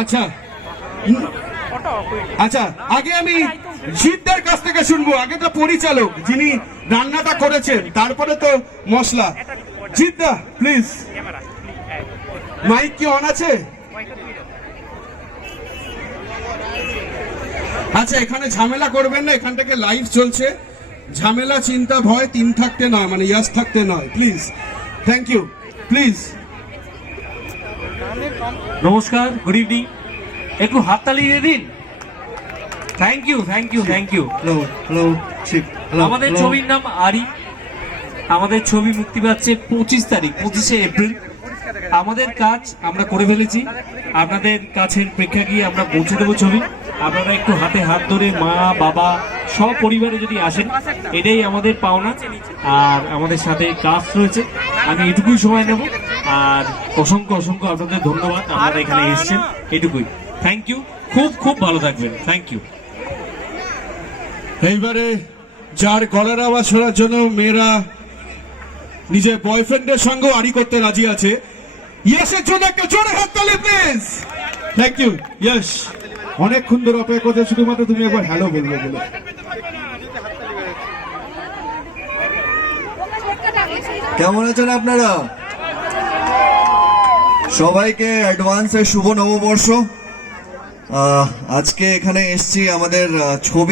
আচ্ছা আচ্ছা, আগে আমি জিদ্দার কাছ থেকে শুনবো। আগে তো পরিচালক যিনি রান্নাটা করেছেন, তারপরে তো মশলা। জিদ্দা প্লিজ, মাইক কি অন আছে? আচ্ছা, এখানে ঝামেলা করবেন না, এখান থেকে লাইভ চলছে। ঝামেলা, চিন্তা, ভয় তিন থাকতে নয়, মানে ইয়াস থাকতে নয়, প্লিজ। Thank you, please. নমস্কার, গুড ইভিনিং। একটু হাততালি দিয়ে দিন। Thank you, thank you, thank you. Hello hello Shiv. আমাদের ছবির নাম আরি। আমাদের ছবি মুক্তি পাচ্ছে 25 তারিখ, 25শে এপ্রিল। আমাদের কাজ আমরা করে ফেলেছি, আপনাদের কাছের প্রেক্ষাগৃহে আমরা পৌঁছে দেবো ছবি। আপনারা একটু হাতে হাত ধরে মা বাবা সব পরিবারে যদি আসেন, এটাই আমাদের পাওনা। আর আমাদের সাথে কাজ রয়েছে, আমি এটুকুই সময় নেব। আর অসংখ্য অসংখ্য আপনাদের ধন্যবাদ, আপনারা এখানে এসেছেন, এটুকুই। থ্যাংক ইউ, খুব খুব ভালো থাকবেন। Thank you. এইবারে যার গলার আওয়াজ শোনার জন্য মেয়েরা নিজের বয়ফ্রেন্ডের সঙ্গে আড়ি করতে রাজি আছে, ইয়েসের জন্য একটা জোরে হাততালি প্লিজ। Thank you. ইয়েস, অনেকক্ষণ ধরে অপেক্ষা করতে, শুধুমাত্র তুমি একবার হ্যালো বলবে বলে। কেমন আছেন আপনারা? সবাইকে অ্যাডভান্সে শুভ নববর্ষ। আজকে এখানে এসছি আমাদের ছবি